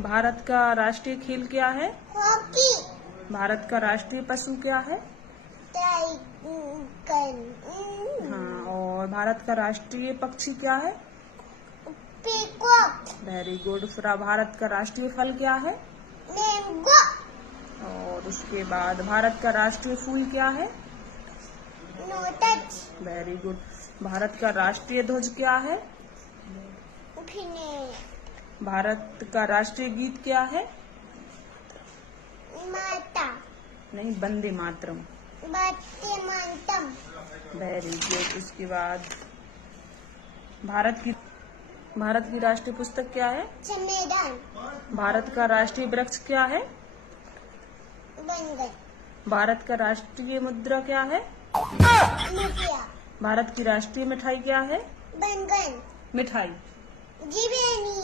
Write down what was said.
भारत का राष्ट्रीय खेल क्या है? हॉकी। भारत का राष्ट्रीय पशु क्या है? टाइगर। हाँ, और भारत का राष्ट्रीय पक्षी क्या है? पीकॉक। Very good. भारत का राष्ट्रीय फल क्या है? मैंगो। और उसके बाद भारत का राष्ट्रीय फूल क्या है? लोटस। Very good. भारत का राष्ट्रीय ध्वज क्या है? भारत का राष्ट्रीय गीत क्या है? माता। नहीं, वंदे मातरम। वंदे मातरम। Very good. उसके बाद भारत की राष्ट्रीय पुस्तक क्या है? संविधान। भारत का राष्ट्रीय वृक्ष क्या है? बंगन। भारत का राष्ट्रीय मुद्रा क्या है? रुपया। भारत की राष्ट्रीय मिठाई क्या है? बंगन। मिठाई। जिलेबी।